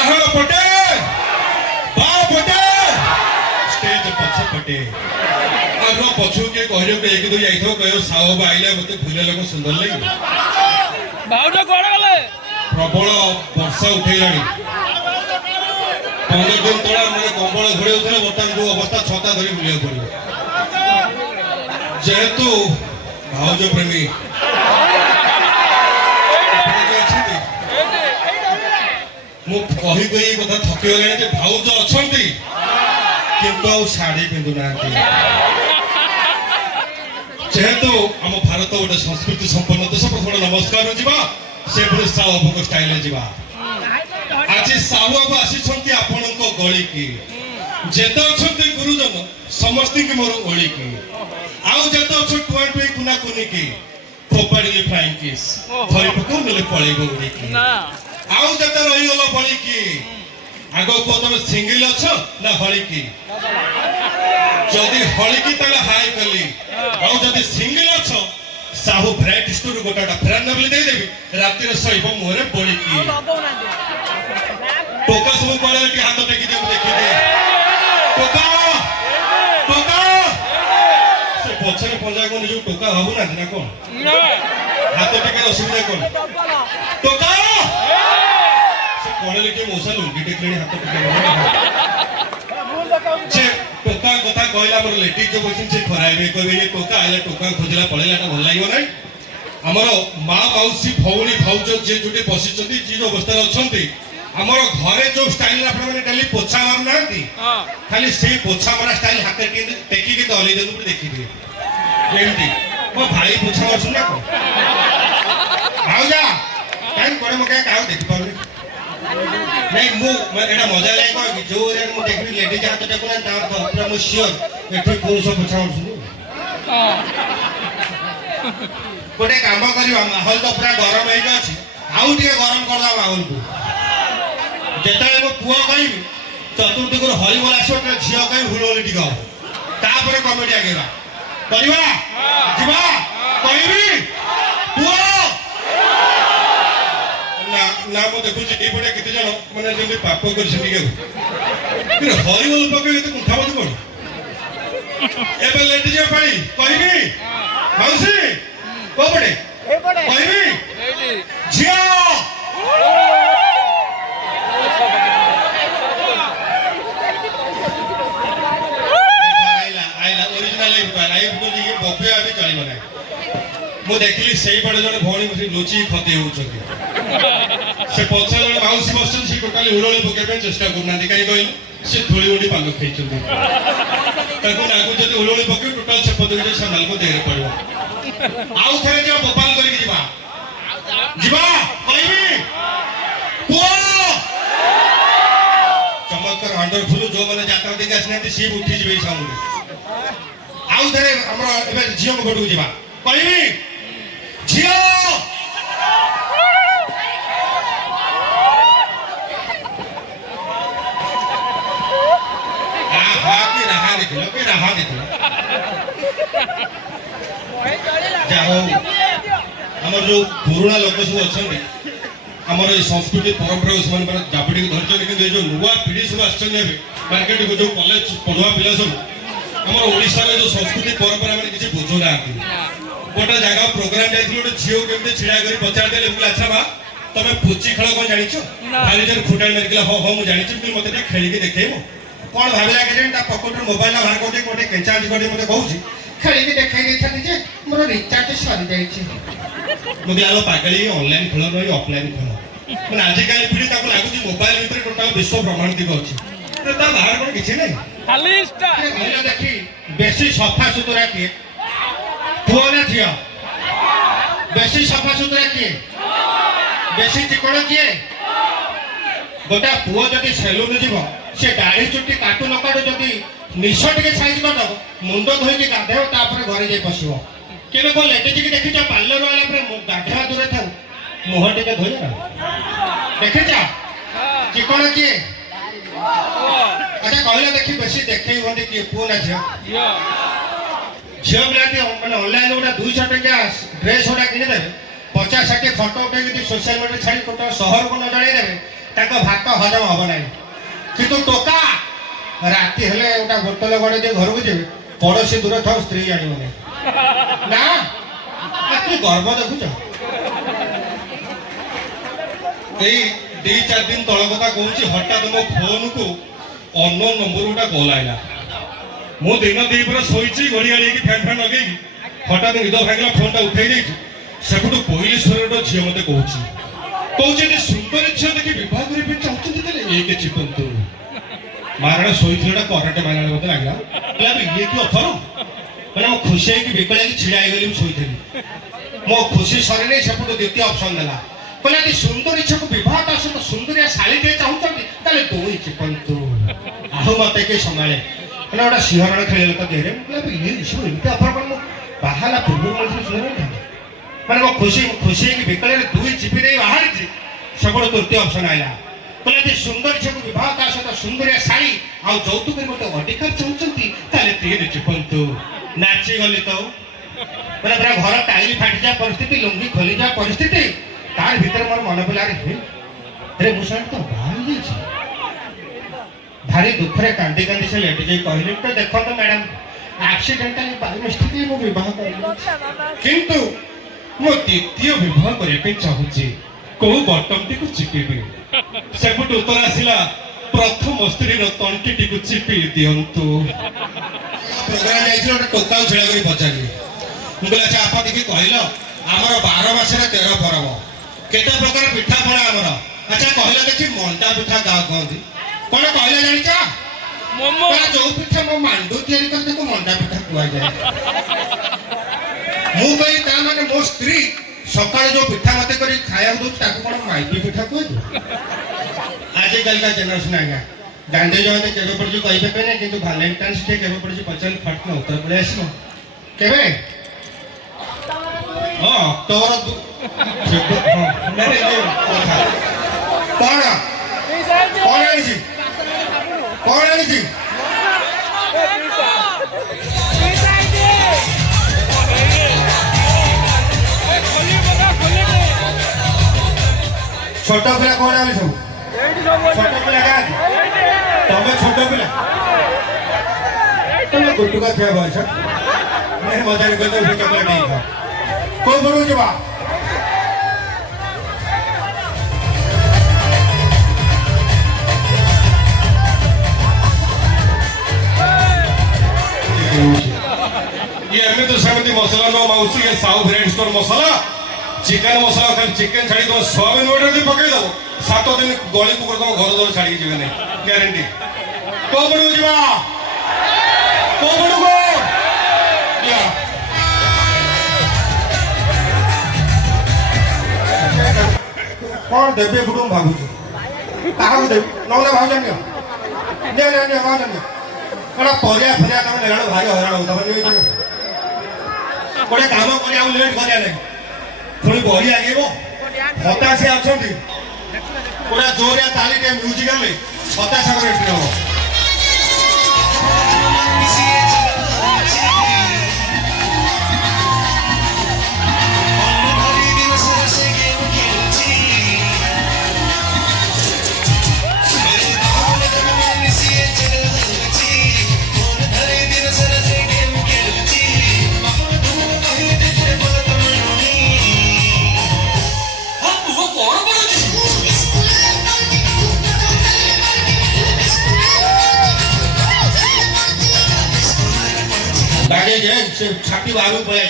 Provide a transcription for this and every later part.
ଡାହାଣ ପଟେ ବାଁ ପଟେ ଷ୍ଟେଜ ପଛ ପଟେ ଆଗ ପଛକୁ କିଏ କହିବାକୁ ଏକ ଦୁଇ ଯାଇଥିବ କହିବ ସାହୁ ଆଇଲା ମତେ ଭୁଲିଆ ଲୋକ ସୁନ୍ଦର ଲାଗିବ। ଭାଉଜ କୁଆଡେ ଗଲେ? ପ୍ରବଳ ବର୍ଷା ଉଠେଇଲାଣି। 15 ଦିନ ତଳେ ଆମର କମ୍ବଳ ଘୋଡେଉଥିଲେ, ବର୍ତ୍ତମାନ ଯୋଉ ଅବସ୍ଥା ଛତା ଧରି ବୁଲିବାକୁ ପଡିବ। ଯେହେତୁ ଭାଉଜ ପ୍ରେମୀ ମୁଁ କହି କହି କଥା ଥକିଗଲାଣି ଯେ ଭାଉଜ ଅଛନ୍ତି କିନ୍ତୁ ଆଉ ଶାଢୀ ପିନ୍ଧୁନାହାନ୍ତି। ଯେହେତୁ ଆମ ଭାରତ ଗୋଟେ ସଂସ୍କୃତି ସମ୍ପନ୍ନ ଦେଶ, ପ୍ରଥମେ ନମସ୍କାର ଯିବା, ସେ ପୁଣି ସାହୁ ବାବୁଙ୍କ ଷ୍ଟାଇଲରେ ଯିବା। ଆଜି ସାହୁ ବାବୁ ଆସିଛନ୍ତି ଆପଣଙ୍କ ଗଳିକି, ଯେତେ ଅଛନ୍ତି ଗୁରୁଜନ ସମସ୍ତଙ୍କୁ ମୋର ଓଳିକି, ଆଉ ଯେତେ ଅଛ ଟୁଆ ଟୁଇ କୁନା କୁନିକି ଫୋପାଡ଼ିଲେ ଫ୍ଲାଇଂ କିସ୍ ଧରି ପକଉ ନହେଲେ ପଳେଇବ ଉଡ଼ିକି, ଆଉ ଯେତେ ରହିଗଲ ବଳିକି ଆଗ କୁହ ତମେ ସିଙ୍ଗିଲ ଅଛ ନା ହଳିକି? ଯଦି ହଳିକି ତାହେଲେ ହାଇ କଲି, ଆଉ ଯଦି ସିଙ୍ଗିଲ ଅଛ ସାହୁ ଭ୍ୟାରାଇଟି ଷ୍ଟୋରରୁ ଗୋଟେ ଫେରାନ ବୋଲି ଦେଇଦେବି, ରାତିରେ ଶୋଇବ ମୁହଁରେ ବଳିକି। ଟୋକା ସବୁ କୁଆଡେ ଟିକେ ହାତ ଟେକି ଦେବୁ ଦେଖିଦିଏ। ଟୋକା ଟୋକା ସେ ପଛରେ ପଞ୍ଜାକୁ ନିଜକୁ ଟୋକା ଭାବୁନାହାନ୍ତି ନା କଣ? ହାତ ଟେକାର ଅସୁବିଧା କଣ? ଟୋକା ସେ କଣରେ କିଏ ମଉସା ଲୁଙ୍ଗି ଟେକିଲେଣି ହାତ ଟେକି ସେ ଟୋକା କଥା କହିଲା ଆମର ଲେଟିକ୍ ଯୋଉ ବସିଛନ୍ତି ସେ ଖରାଇବେ, କହିବେ ଏ ଟୋକା ଆଇଲା ଟୋକା ଖୋଜିଲା ପଳେଇଲା, ଏଟା ଭଲ ଲାଗିବ ନାହିଁ। ଆମର ମା ମାଉସୀ ଭଉଣୀ ଭାଉଜ ଯିଏ ଯୋଉଠି ବସିଛନ୍ତି, ଯିଏ ଯୋଉ ଅବସ୍ଥାରେ ଅଛନ୍ତି, ଆମର ଘରେ ଯୋଉ ଷ୍ଟାଇଲ ଆପଣମାନେ ଡେଲି ପୋଛା ମାରୁନାହାନ୍ତି, ଖାଲି ସେଇ ପୋଛା ମରା ଷ୍ଟାଇଲ ହାତରେ ଟେକିକି ଦଲେଇ ଦେବୁ ଦେଖିଦିଏ। ଏମିତି ମୋ ଭାଇ ପୋଛା ମାରୁଛନ୍ତି ନା କଣ? ଭାଉଜା କାହିଁକି କୁଆଡେ ମୁଁ କାହିଁ କାହାକୁ ଦେଖିପାରୁନି? ନାଇଁ ମୁଁ ଏଇଟା ମଜା ଲାଗେ କଣ କି, ଯୋଉ ଏରିଆରେ ମୁଁ ଦେଖିବି ଲେଡିଜ ହାତ ଟେକୁନାହାନ୍ତି ତା ଅର୍ଥ ପୁରା ମୁଁ ସିଓର ଏଠି ପୁରୁଷ ପୋଛା ମାରୁଛନ୍ତି। ଗୋଟେ କାମ କରିବା, ମାହୋଲ ତ ପୁରା ଗରମ ହେଇକି ଅଛି, ଆଉ ଟିକେ ଗରମ କରିଦବା ମାହୋଲକୁ। ଯେତେବେଳେ ମୋ ପୁଅ କହିବି ଚତୁର୍ଦିଗରୁ ହରିବୋଲ ଆସିବ, ଝିଅ କହିବି ହୁଳହୁଳି ଟିକେ ହବ, ତାପରେ କମେଡି ଆଗେଇବା କରିବା ଯିବା। କହିବି ପୁଅ ନା ନା ମୁଁ ଦେଖୁଛି ଏଇପଟେ କେତେ ଜଣ ମାନେ ଯେମିତି ପାପ କରିଛନ୍ତି ଟିକେ ହରିବୋଲ ପକେଇ କେତେ କୁଣ୍ଠାବୋଧ କଣ। ଏବେ ଲେଟି ଯିବା ପାଣି କହିବି ମାଉସୀ କୋଉପଟେ କହିବି ଝିଅ ମୁଁ ଦେଖିଲି ସେଇପଟେ ଜଣେ ଭଉଣୀ ଲୁଚିକି ଖତି ହଉଛନ୍ତି, ସେ ପଛ ଜଣେ ମାଉସୀ ବସୁଛନ୍ତି, ସେ ଟୋଟାଲି ହୁଳହୁଳି ପକେଇବା ପାଇଁ ଚେଷ୍ଟା କରୁନାହାନ୍ତି। କାହିଁ କହିଲୁ ସେ ଧୂଳି ଉଡି ପାନ ଖାଇଛନ୍ତି, ତାଙ୍କୁ ନାଗୁ ଯଦି ହୁଳହୁଳି ପକେଇବ ଟୋଟାଲ ସେ ପଦକୁ ଯାଇ ସାମାଲକୁ ଦେହରେ ପଡିବ। ଆଉ ଥରେ ଯିବା ବୋପାଲ କରିକି ଯିବା ଯିବା କହିବି ପୁଅ ଚମତ୍କାର ୱାଣ୍ଡରଫୁଲ, ଯୋଉମାନେ ଯାତ୍ରା ଦେଖି ଆସିନାହାନ୍ତି ସିଏ ଉଠିଯିବେ ଏଇ ସାଉଣ୍ଡରେ। ଆଉ ଥରେ ଆମର ଏବେ ଝିଅଙ୍କ ଘରକୁ ଯିବା କହିବି ଝିଅ ଆମର ଯୋଉ ପୁରୁଣା ଲୋକ ସବୁ ଅଛନ୍ତି, ଆମର ଏଇ ସଂସ୍କୃତି ପରମ୍ପରାକୁ ସେମାନେ ଜାବୁଡ଼ିକି ଧରିଛନ୍ତି, କିନ୍ତୁ ଏଇ ଯୋଉ ନୂଆ ପିଢି ସବୁ ଆସିଛନ୍ତି ଏବେ ମାର୍କେଟକୁ, ଯୋଉ କଲେଜ ପଢୁଆ ପିଲା ସବୁ, ଆମର ଓଡ଼ିଶାର ଯୋଉ ସଂସ୍କୃତି ପରମ୍ପରା ମାନେ କିଛି ବୁଝୁନାହାନ୍ତି। ଗୋଟେ ଜାଗା ପ୍ରୋଗ୍ରାମ ଯାଇଥିଲୁ, ଗୋଟେ ଝିଅ କେମିତି ଛିଡା କରି ପଚାରିଦେଲେ, ମୁଁ ଆଚ୍ଛା ମା ତମେ ପୁଚି ଖେଳ କଣ ଜାଣିଛ? ଭାରି ଜୋର ଫୁଟାଣି ମାରିକିଲା ହଁ ହଁ ମୁଁ ଜାଣିଛି, ମତେ ଟିକେ ଖେଳିକି ଦେଖେଇବ। କଣ ଭାବିଲା କେଜାଣି ତା ପକେଟରୁ ମୋବାଇଲ ବାହାର କରିଦେଇ ଗୋଟେ କେଞ୍ଚାଞ୍ଚ କରି ମତେ କହୁଛି ଖେଳିକି ଦେଖେଇ ଦେଇଥାନ୍ତି ଯେ ମୋର ରିଚାର୍ଜ ସରିଯାଇଛି। ମୁଁ କହିଲି ଆଲୋ ପାଗଳି ଅନଲାଇନ ଖେଳ ନୁହେଁ ଅଫଲାଇନ ଖେଳ। ମାନେ ଆଜିକାଲି ପିଢି ତାକୁ ଲାଗୁଛି ମୋବାଇଲ ଭିତରେ ଟୋଟାଲ ବିଶ୍ୱ ବ୍ରହ୍ମାଣ୍ଡିକ ଅଛି, ତା ବାହାର କଣ କିଛି ନାହିଁ। ଦେଖି ବେଶୀ ସଫା ସୁତୁରା କିଏ, ପୁଅ ନା ଝିଅ? ବେଶୀ ସଫା ସୁତୁରା କିଏ, ବେଶୀ ଚିକଣ କିଏ? ଗୋଟେ ପୁଅ ଯଦି ସେଲୁନ ଯିବ, ସେ ଦାଢି ଚୁଟି କାଟୁ ନ କାଟୁ ଯଦି ନିଶ ଟିକେ ସାଇଜ କରିଦବ, ମୁଣ୍ଡ ଧୋଇକି ଗାଧେଇବ, ତାପରେ ଘରେ ଯାଇ ବସିବ। କେବେ କଣ ଲେଟିଚିକି ଦେଖିଛ ପାର୍ଲର ଆଇଲା ପରେ ଗାଧେଇବା ଦୂରେ ଥାଉ ମୁହଁ ଟିକେ ଧୋଇ ଦେଖିଛ? ଚିକଣ କିଏ? ଆଚ୍ଛା କହିଲେ ଦେଖି ବେଶୀ ଦେଖେଇ ହୁଅନ୍ତି କିଏ, ପୁଅ ନା ଝିଅ? ଝିଅ ପିଲାଟି ମାନେ ଅନଲାଇନ ଗୋଟେ 200 ଟଙ୍କିଆ ଡ୍ରେସ୍ ଗୁଡା କିଣିଦେବେ, 50-60 ଫଟୋ ଉଠେଇକି ସୋସିଆଲ ମିଡ଼ିଆରେ ଛାଡ଼ି ଟୋଟାଲ ସହରକୁ ନ ଜଣେଇଦେବେ, ତାଙ୍କ ତାଙ୍କ ଭାତ ହଜମ ହବ ନାହିଁ କିନ୍ତୁ ଟୋକା ରାତି ହେଲେ ଗୋଟା ବୋତଲ ଗଡ଼େ ଯେ ଘରକୁ ଯିବେ ପଡ଼ୋଶୀ ଦୂର ଥାଉ ସ୍ତ୍ରୀ ଜାଣିବନି ନା କି ଗର୍ବ ଦେଖୁଛ। ଏଇ 2-4 ଦିନ ତଳ କଥା କହୁଛି ହଠାତ୍ ମୋ ଫୋନକୁ ଅନୋନ୍ ନମ୍ବର ଗୋଟେ କଲ୍ ଆଇଲା। ମୁଁ ଦିନ ଦ୍ୱିପହରେ ଶୋଇଛି ଘଡ଼ି ଘାଡ଼ି ହେଇକି ଫ୍ୟାନ୍ ଲଗେଇକି ହଠାତ୍ ନିଦ ଭାଙ୍ଗିଲା ଫୋନଟା ଉଠେଇ ଦେଇଛି। ସେପଟୁ କୋଇଲିଶ୍ୱରର ଝିଅ ମତେ କହୁଛି ଯେ ସୁନ୍ଦରୀ ଝିଅ ଦେଖି ବିବାହ କରିବା ପାଇଁ ଚାହୁଁଛନ୍ତି ତାହେଲେ ଏକ ଚିପନ୍ତୁ। ମାରଣ ଶୋଇଥିଲା କରେଣ୍ଟ ମାରିଲା ମତେ ଲାଗିଲା କହିଲା ଇଏ କି ଅଫର ମାନେ ମୁଁ ଖୁସି ହେଇକି ବିକଳ ହେଇକି ଛିଡ଼ା ହେଇଗଲି ମୁଁ ଶୋଇଥିଲି। ମୋ ଖୁସି ସରିନି ସେପଟୁ ଦ୍ୱିତୀୟ ଅପସନ୍ ଦେଲା କହିଲା ଯଦି ସୁନ୍ଦରୀ ଝିଅକୁ ବିବାହ ତା ସହିତ ସୁନ୍ଦରିଆ ଶାଳୀଟିଏ ଚାହୁଁଛନ୍ତି ତାହେଲେ ଦୁଇ ଚିପନ୍ତୁ। ଆଉ ମତେ କିଏ ସମ୍ଭାଳେ ମାନେ ଗୋଟେ ସିଂହରଣ ଖେଳିଲେ ତ ଦେହରେ ମୁଁ କହିଲା ଇଏ ସବୁ ଏମିତି ଅଫର କଣ ମୁଁ ବାହାରିଲା ପୂର୍ବରୁ ମଣିଷ ସିଂହରଣ ମାନେ ମୋ ଖୁସି ହେଇକି ବିକଳରେ ଦୁଇ ଚିପି ଦେଇ ବାହାରିଛି ସେପଟୁ ତୃତୀୟ ଅପସନ୍ ଆଇଲା କହିଲା ଯଦି ସୁନ୍ଦରୀ ଝିଅକୁ ବିବାହ ତା ସହିତ ସୁନ୍ଦରିଆ ଶାଳୀ ଆଉ ଯୌତୁକରେ ଗୋଟେ ଅଧିକାର ଚାହୁଁଛନ୍ତି ତାହେଲେ ତିନି ଚିପନ୍ତୁ। ନାଚିଗଲି ତ ମାନେ ପୁରା ଘର ଟାଇଲ ଫାଟିଯିବା ପରିସ୍ଥିତି ଲୁଙ୍ଗି ଖୋଲିଯିବା ପରିସ୍ଥିତି ତାର ଭିତରେ ମୋର ମନେ ପଡ଼ିଲା ଆରେ ମୁଁ ଶୁଣି ତ ବାହା ହେଇଯାଇଛି। ଭାରି ଦୁଃଖରେ କାନ୍ଦି କାନ୍ଦି ସେ ଲେଟି ଯାଇ କହିଲି ତ ଦେଖନ୍ତୁ ମ୍ୟାଡାମ ଆକ୍ସିଡେଣ୍ଟାଲି ବାଇ ମିଷ୍ଟେକଲି ମୁଁ ବିବାହ କରିଲି କିନ୍ତୁ ମୁଁ ଦ୍ୱିତୀୟ ବିବାହ କରିବା ପାଇଁ ଚାହୁଁଛି କୋଉ ବଟମଟିକୁ ଚିପିବି। ସେପଟୁ ଉତ୍ତର ଆସିଲା ପ୍ରଥମ ସ୍ତ୍ରୀର ତଣ୍ଟିଟିକୁ ଚିପି ଦିଅନ୍ତୁ। ପ୍ରୋଗ୍ରାମ ଯାଇଥିଲି ଗୋଟେ ଟୋକାକୁ ଛିଡ଼ା କରି ପଚାରିଲି ମୁଁ କହିଲି ଆଚ୍ଛା ଆପଣ ଦେଖି କହିଲ ଆମର 12 ମାସରେ 13 ପର୍ବ କେତେ ପ୍ରକାର ପିଠାପଣା ଆମର ଆଚ୍ଛା କହିଲ ଦେଖି ମଣ୍ଡା ପିଠା କାହାକୁ କହନ୍ତି କଣ କହିଲ ଜାଣିଛ ଯୋଉ ପିଠା ମୋ ମାଣ୍ଡୁ ତିଆରି କରି ତାକୁ ମଣ୍ଡା ପିଠା କୁହାଯାଏ। ମୁଁ କହିଲି ତା ମାନେ ମୋ ସ୍ତ୍ରୀ ସକାଳୁ ଯୋଉ ପିଠା ମତେ କରି ଖାଇବାକୁ ଦଉଛି ତାକୁ କଣ ମାଇକି ପିଠା କୁହାଯାଏ। ଆଜିକାଲିକା ଜେନେରେସନ ଆଜ୍ଞା ଗାନ୍ଧୀ ଜୟନ୍ତୀ କେବେ ପଡ଼ିଛି କହିପାରିବେନି କିନ୍ତୁ ଭାଲେଣ୍ଟାଇନ୍ସ ଡେ କେବେ ପଡ଼ିଛି ପଚାରିଲେ ଫାଟ ଉତ୍ତର ପଳେଇ ଆସିବ କେବେ ହଁ ଅକ୍ଟୋବର କଣ କଣ ଆଣିଛି କଣ ଆଣିଛି ଛୋଟ ପିଲା କଣ ଆଣି ସବୁ ଛୋଟ ପିଲା କାହାନ୍ତି ତମେ ଛୋଟ ପିଲା ତମେ ଗୁଟୁକା ଖିଆ ବୟସ ମଜାରେ କହିଲେ ଚକଲେଟ ନେଇଛ କୋଉ ପଟକୁ ଯିବା ये एमती सेमती मसला न माउसी ये साउथ रेड स्टोर मसला चिकन मसला खाली चिकन छाड़ी तुम सोयाबीन वोटर भी पकड़ दो 7 दिन गली कुकुर तुम घर द्वार छाड़ी जीवे नहीं ग्यारंटी को पड़ू जीवा को पड़ू को या कौन देवे कुटुम भागु काहाକୁ ଦେବି ନହେଲେ ଭାଉଜନ ନିଅ ଭାଉଜନ କଣ ପରିବା ଫରିବା ତମେ ନେଲାବେଳକୁ ଭାରି ହଇରାଣ ହଉ ତମେ ଗୋଟେ କାମ କରିବାକୁ ଲେଟ୍ କରିବା ନାହିଁ ପୁଣି ବହି ଆଗେଇବ ହତାଶି ଅଛନ୍ତି ପୁରା ଜୋରିଆ ତାଳି ଟିକେ ମ୍ୟୁଜିକ୍ ହେଲେ ହତାଶା କରି ଏଠି ହବ छाती बाहर पड़े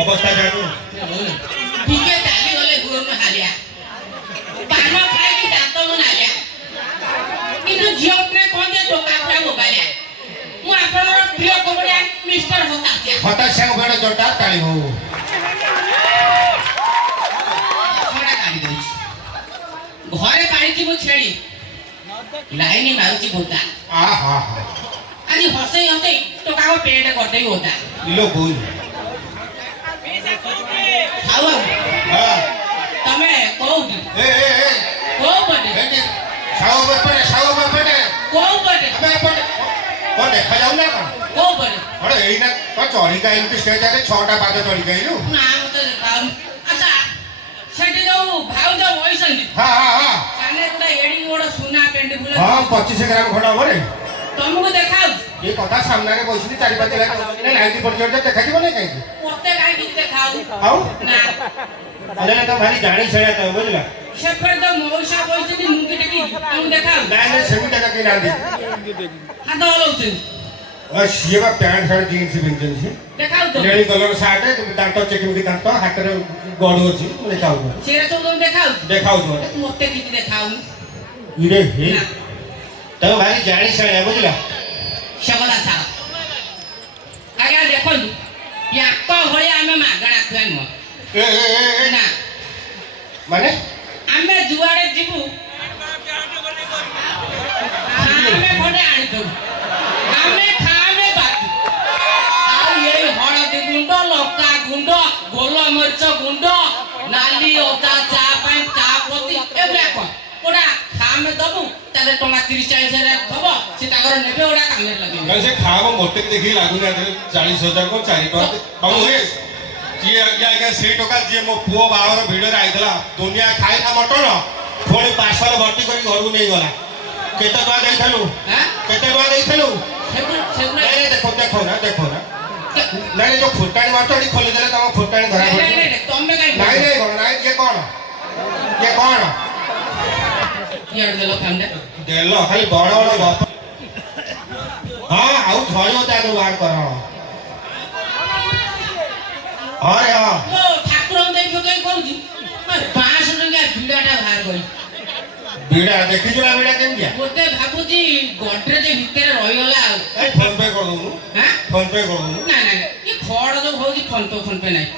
अवस्था जानू टिके चाली गले गुण हारिया पान खाई की दांत मन हारिया किंतु झियो ने कोन जे टोका पुरा मोबाइल मु आपनर प्रिय कबडिया मिस्टर हताशा बड़े जोटा ताली हो छोड़ा गाड़ी दई घरे पानी की मु छेड़ी लाइन मारुची गोता आ हा हा आज हसे हसे टोका को पेट करते होता लो बोल खाओ हां तमे कोउडी ए को पटे खाओ बपटे को पटे अबे पटे को देखा जाऊ ना को पटे अरे एइना को चोरी गाइल के स्टेज आके 6टा पादे चोरी गाइलु ना मते काम अच्छा सेठी जो भाउ जो होइसंदी हां हां हां काने गुडा एडी ହଁ 25 ଗ୍ରାମ ଖଣ୍ଡ ହବ ରେ ତମକୁ ଦେଖାଉଛି ଏ କଥା ସାମ୍ନାରେ ବସିକି 4-5 ଲାખ ନାଇଁଟି ପରିଚୟ ଦେଖାଯିବ ନାଇଁ କାହିଁକି ମତେ କାହିଁକି ଦେଖାଉ ଆଉ ନା ଅନେକ ତ ଭାରି ଜାଣି ଛେଳିଆ ତ ବୁଝିଲ ସେପଟେ ତ ମଉସା କହିଛନ୍ତି ମୁଁ କି ଟେକି ତମକୁ ଦେଖାଉ ନାଇଁ ନାଇଁ ସେମିତି କେହି ନାହାନ୍ତି ହାତ ହଲଉଛନ୍ତି ସିଏ ବା ପ୍ୟାଣ୍ଟ ସାର୍ଟ ଜିନ୍ସ ପିନ୍ଧୁଛନ୍ତି ଦେଖାଉ ତ ନେଳି କଲର ସାର୍ଟ ଦାନ୍ତ ଚେକିମିତି ଦାନ୍ତ ହାତରେ ଗଡୁ ଅଛି ମୁଁ ଦେଖାଉଛି ସେରା ସବୁ ତମକୁ ଦେଖାଉଛି ଦେଖାଉଛି ମତେ ମତେ କିଛି ଦେଖାଉନି ଇରେ ହେ ନା ତମେ ଭାରି ଜାଣି ଛେଳିଆ ବୁଝିଲ ସେ କଥା ଛାଡ଼ ଆଜ୍ଞା ଦେଖନ୍ତୁ ୟାଙ୍କ ଭଳିଆ ଆମେ ମାଗଣା ଖୁଆ ନୁହଁ ଏ ନା ମାନେ ଆମେ ଯୁଆଡେ ଯିବୁ ଆମେ ଖଣ୍ଡେ ଆଣିଦେବୁ ଆମେ ଖାଆମେ ବାକି ଆଉ ଏଇ ହଳଦୀ ଗୁଣ୍ଡ ଲଙ୍କା ଗୁଣ୍ଡ ଗୋଲମରିଚ ଗୁଣ୍ଡ ନାଲି ଅଦା ଚା ପାଇଁ ଚା ପତି ଏଗୁଡା କଣ କୋଉଟା ଖାଆମେ ଦବୁ ତାହେଲେ ଟଙ୍କା 30-40 ହବ ସେ ତାଙ୍କର ନେବେ ଓଟା କାମରେ ଲଗେଇବେ କାରଣ ସେ ଖାଅ ମୋତେ ଦେଖିକି ଲାଗୁନି ଆଗରେ 40,000 କଣ 4 ଟଙ୍କା ହଉ ହୁଏ କିଏ ଆଜ୍ଞା ସେଇ ଟଙ୍କା ଯିଏ ମୋ ପୁଅ ବାହାଘର ଭିଡରେ ଆଇଥିଲା ଦୁନିଆ ଖାଇଲା ମଟନ ପୁଣି ପାର୍ସଲ ଭର୍ତ୍ତି କରି ଘରକୁ ନେଇଗଲା କେତେ ଟଙ୍କା ଦେଇଥିଲୁ ହାଁ କେତେ ଟଙ୍କା ଦେଇଥିଲୁ ସେଗୁଡା ନାଇଁ ଦେଖ ନା ନାଇଁ ଯୋଉ ଫୁଟାଣି ମାଛ ଏଠି ଖୋଲିଦେଲେ ତମ ଫୁଟାଣି ଧରା ପଡିବ ତମେ କାଇଁ ନାଇଁ ନାଇଁ କଣ ନାଇଁ କିଏ କଣ ଇଆଡେ ଦେଲ ଫାଣ୍ଡେ ଦେଲ ଖାଲି ବଡ ବଡ ଗପ ହଁ ଆଉ ଝଡ଼ିବ ତାକୁ ବାହାର କର ହଁ ରେ ହଁ ଓ ଠାକୁରଙ୍କୁ ଦେଇ ପକେଇ କହୁଛି 500 ଟଙ୍କା ଭିଡାଟା ବାହାର କରି ବିଡ଼ା ଦେଖିଛୁ ନା ବିଡ଼ା କେମିତିଆ ମୋତେ ଭାବୁଛି ଗଡରେଜ ଭିତରେ ରହିଗଲା ଆଉ ଫୋନ ପେ କରିଦଉନୁ ହାଁ ଫୋନ ପେ କରିଦଉନୁ ନାଇଁ ନାଇଁ ଏ ଫଡ଼ ଯୋଉ ହଉଛି ଫୋନ ପେ ନାହିଁ